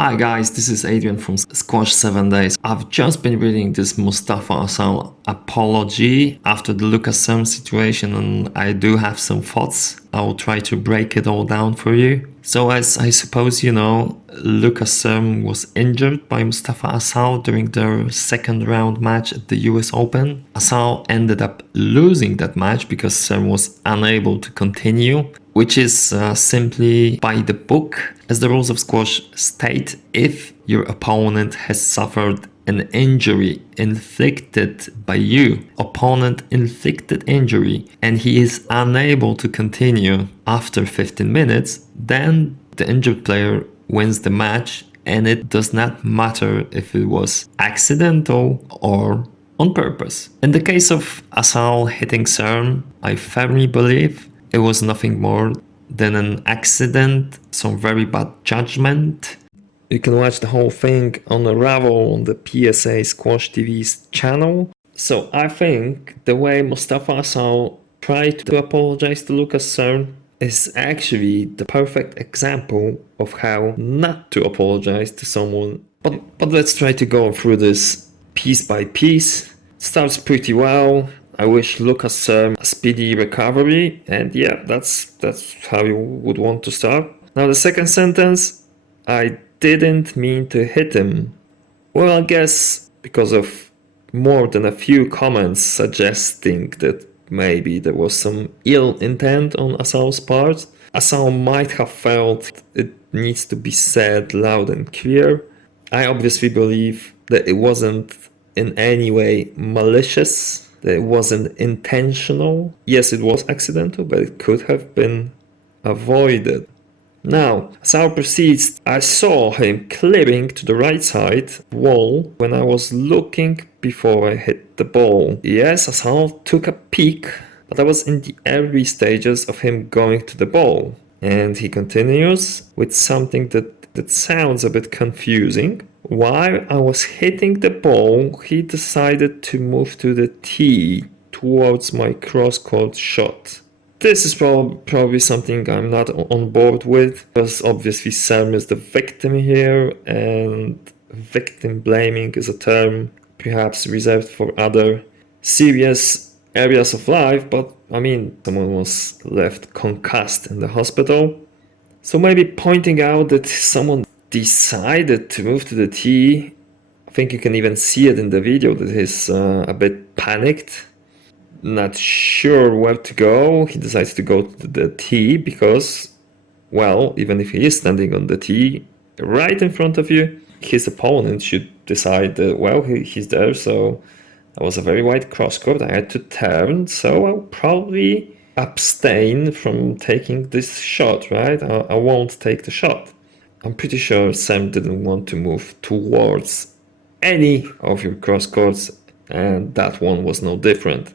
Hi guys, this is Adrian from Squash 7 Days. I've just been reading this Mostafa Asal apology after the Lucas Serme situation, and I do have some thoughts. I will try to break it all down for you. So as I suppose you know, Lucas Serme was injured by Mostafa Asal during their second round match at the US Open. Asal ended up losing that match because Serme was unable to continue, which is simply by the book. As the rules of squash state, if your opponent has suffered an injury inflicted by you, opponent inflicted injury, and he is unable to continue after 15 minutes, then the injured player wins the match, and it does not matter if it was accidental or on purpose. In the case of Asal hitting Serme, I firmly believe it was nothing more than an accident, some very bad judgment. You can watch the whole thing on Unravel on the PSA Squash TV's channel. So I think the way Mostafa Asal tried to apologize to Lucas Serme is actually the perfect example of how not to apologize to someone. But let's try to go through this piece by piece. Starts pretty well. I wish Lucas Serme a speedy recovery, and yeah, that's how you would want to start. Now the second sentence, I didn't mean to hit him. Well, I guess because of more than a few comments suggesting that maybe there was some ill intent on Asal's part, Asal might have felt it needs to be said loud and clear. I obviously believe that it wasn't in any way malicious, that it wasn't intentional. Yes, it was accidental, but it could have been avoided. Now, Asal proceeds, I saw him clearing to the right side wall when I was looking before I hit the ball. Yes, Asal took a peek, but I was in the early stages of him going to the ball. And he continues with something that sounds a bit confusing. While I was hitting the ball, he decided to move to the tee towards my cross-court shot. This is probably something I'm not on board with, because obviously Serme is the victim here, and victim blaming is a term perhaps reserved for other serious areas of life, but I mean, someone was left concussed in the hospital. So maybe pointing out that someone decided to move to the tee, I think you can even see it in the video that he's a bit panicked, not sure where to go. He decides to go to the tee because, well, even if he is standing on the tee right in front of you, his opponent should decide that, well, he's there, so that was a very wide crosscourt, I had to turn, so I'll probably abstain from taking this shot, right? I won't take the shot. I'm pretty sure Sam didn't want to move towards any of your cross courts, and that one was no different.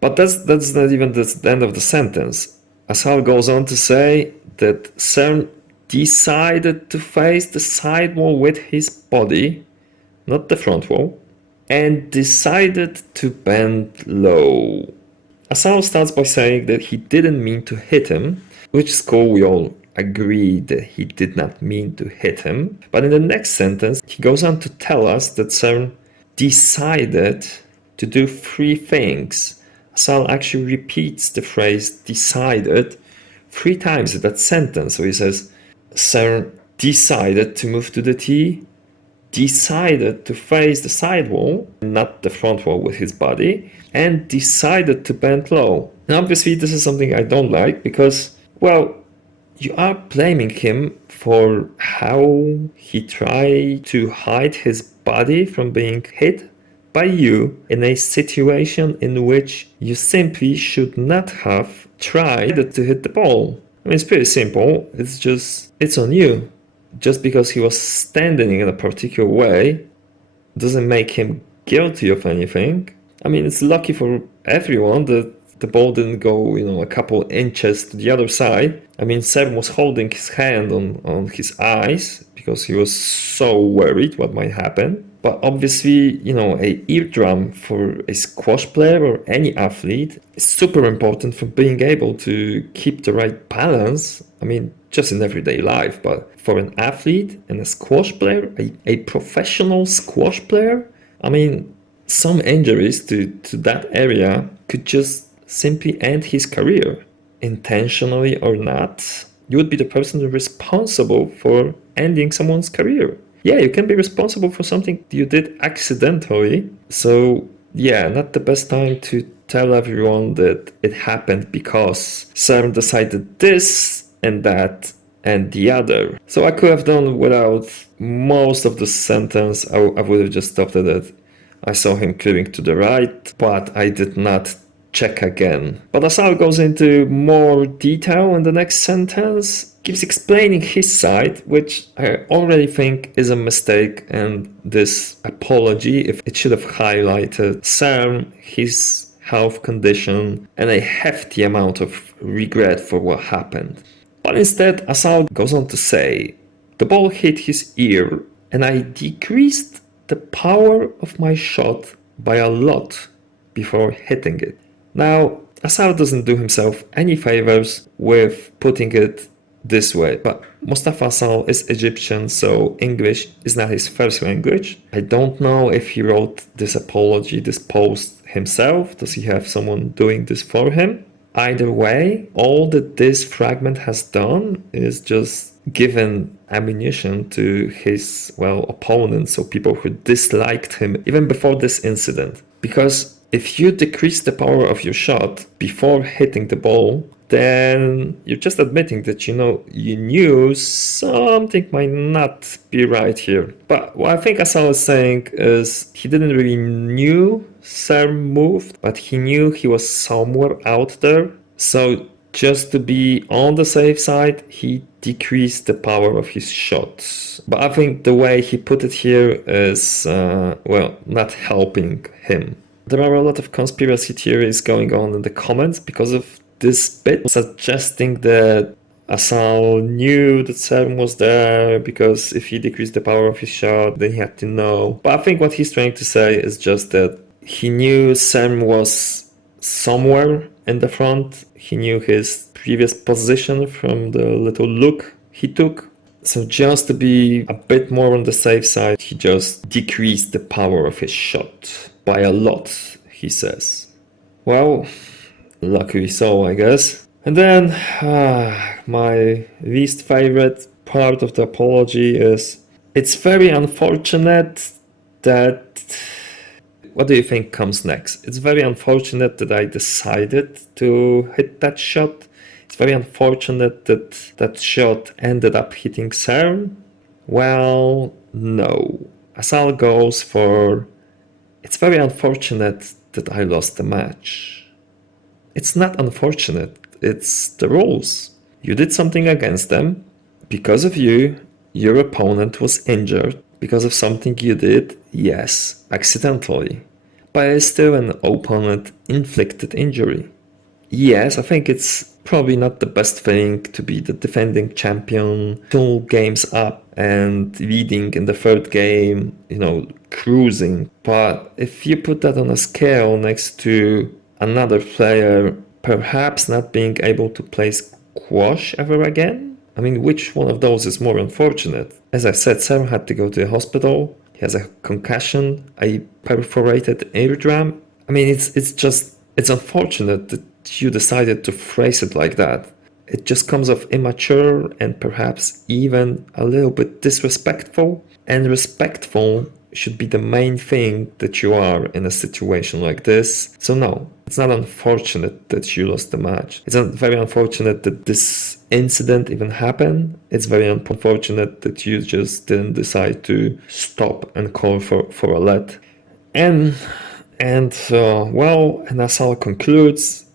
But that's not even the end of the sentence. Asal goes on to say that Serme decided to face the side wall with his body, not the front wall, and decided to bend low. Asal starts by saying that he didn't mean to hit him, which is cool, we all agree that he did not mean to hit him. But in the next sentence, he goes on to tell us that Serme decided to do three things. Asal actually repeats the phrase decided 3 times in that sentence. So he says, Serme decided to move to the tee, decided to face the side wall, not the front wall with his body, and decided to bend low. Now obviously this is something I don't like because, well, you are blaming him for how he tried to hide his body from being hit by you in a situation in which you simply should not have tried to hit the ball. I mean, it's pretty simple. It's on you. Just because he was standing in a particular way doesn't make him guilty of anything. I mean, it's lucky for everyone that the ball didn't go, a couple inches to the other side. I mean, Serme was holding his hand on his eyes because he was so worried what might happen. But obviously, a eardrum for a squash player or any athlete is super important for being able to keep the right balance. I mean, just in everyday life, but for an athlete and a squash player, a professional squash player, I mean, some injuries to that area could just simply end his career, intentionally or not. You would be the person responsible for ending someone's career. Yeah, you can be responsible for something you did accidentally. So, yeah, not the best time to tell everyone that it happened because Serme decided this and that and the other. So I could have done without most of the sentence. I would have just stopped at it. I saw him clearing to the right, but I did not check again. But Asal goes into more detail in the next sentence, keeps explaining his side, which I already think is a mistake, and this apology, if it should have highlighted Serme, his health condition, and a hefty amount of regret for what happened. But instead, Asal goes on to say, the ball hit his ear, and I decreased the power of my shot by a lot before hitting it. Now, Asal doesn't do himself any favors with putting it this way, but Mostafa Asal is Egyptian, so English is not his first language. I don't know if he wrote this apology, this post himself. Does he have someone doing this for him? Either way, all that this fragment has done is just given ammunition to his, opponents, so people who disliked him even before this incident. Because if you decrease the power of your shot before hitting the ball, then you're just admitting that you knew something might not be right here. But what I think Asal is saying is he didn't really knew Serme moved, but he knew he was somewhere out there. So just to be on the safe side, he decreased the power of his shots. But I think the way he put it here is, not helping him. There are a lot of conspiracy theories going on in the comments because of this bit, suggesting that Asal knew that Serme was there because if he decreased the power of his shot, then he had to know. But I think what he's trying to say is just that he knew Serme was somewhere in the front. He knew his previous position from the little look he took. So just to be a bit more on the safe side, he just decreased the power of his shot by a lot, he says. Well, luckily so, I guess. And then my least favorite part of the apology is it's very unfortunate that... What do you think comes next? It's very unfortunate that I decided to hit that shot. It's very unfortunate that that shot ended up hitting Serme. Well, no. Asal goes for... It's very unfortunate that I lost the match. It's not unfortunate. It's the rules. You did something against them. Because of you, your opponent was injured. Because of something you did, yes, accidentally. But it's still an opponent-inflicted injury. Yes, I think it's probably not the best thing to be the defending champion, 2 games up and leading in the 3rd game, cruising. But if you put that on a scale next to another player perhaps not being able to play squash ever again, I mean, which one of those is more unfortunate? As I said, Serme had to go to the hospital. He has a concussion, a perforated eardrum. I mean, it's unfortunate that you decided to phrase it like that. It just comes off immature and perhaps even a little bit disrespectful. And respectful should be the main thing that you are in a situation like this. So no, it's not unfortunate that you lost the match. It's very unfortunate that this incident even happened. It's very unfortunate that you just didn't decide to stop and call for a let. And Asal concludes,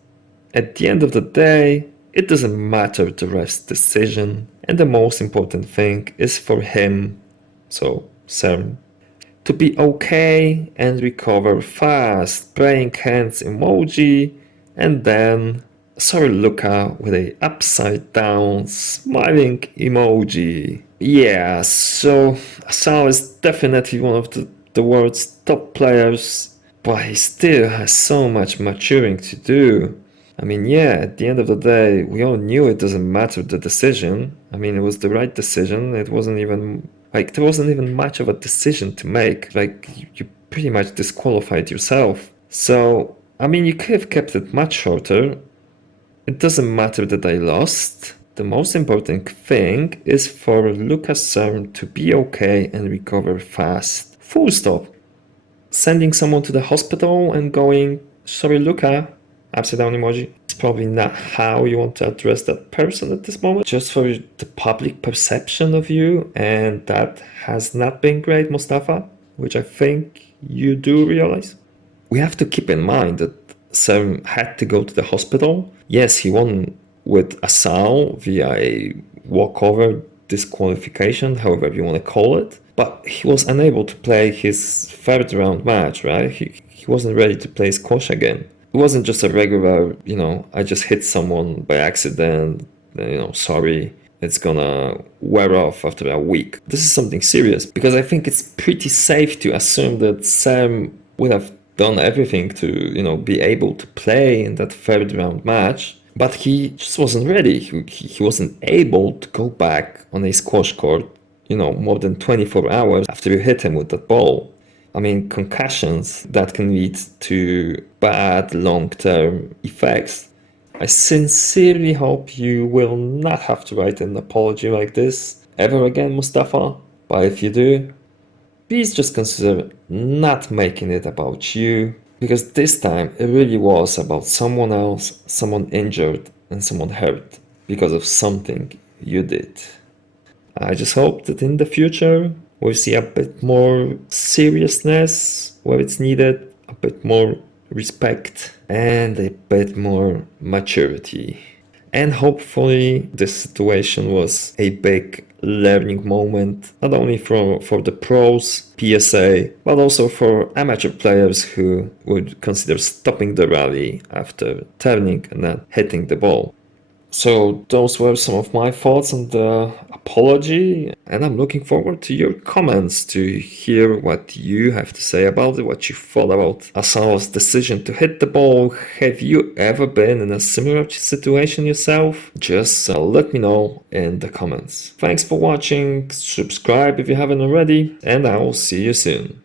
at the end of the day, it doesn't matter the ref's decision, and the most important thing is for him, so Serme, to be okay and recover fast. Praying hands emoji, And then, sorry Luca with a upside down smiling emoji. Yeah, so Asal is definitely one of the world's top players, but he still has so much maturing to do. I mean, yeah, at the end of the day, we all knew it doesn't matter the decision. I mean, it was the right decision. It wasn't even, like, there wasn't even much of a decision to make. Like, you pretty much disqualified yourself. So, I mean, you could have kept it much shorter. It doesn't matter that I lost. The most important thing is for Lucas Serme to be okay and recover fast. Full stop. Sending someone to the hospital and going, sorry, Luca, upside down emoji, it's probably not how you want to address that person at this moment, just for the public perception of you, and that has not been great, Mostafa, which I think you do realize. We have to keep in mind that Sam had to go to the hospital. Yes, he won with Asal via a walkover disqualification, however you want to call it. But he was unable to play his third round match, right? He wasn't ready to play squash again. It wasn't just a regular, I just hit someone by accident, sorry, it's gonna wear off after a week. This is something serious because I think it's pretty safe to assume that Sam would have done everything to, be able to play in that third round match. But he just wasn't ready. He wasn't able to go back on a squash court, more than 24 hours after you hit him with that ball. I mean, concussions that can lead to bad long-term effects. I sincerely hope you will not have to write an apology like this ever again, Mostafa. But if you do, please just consider not making it about you, because this time it really was about someone else, someone injured, and someone hurt because of something you did. I just hope that in the future we'll see a bit more seriousness where it's needed, a bit more respect, and a bit more maturity. And hopefully this situation was a big learning moment, not only for the pros, PSA, but also for amateur players who would consider stopping the rally after turning and not hitting the ball. So those were some of my thoughts on the apology, and I'm looking forward to your comments to hear what you have to say about it, what you thought about Asal's decision to hit the ball. Have you ever been in a similar situation yourself? Just let me know in the comments. Thanks for watching, subscribe if you haven't already, and I will see you soon.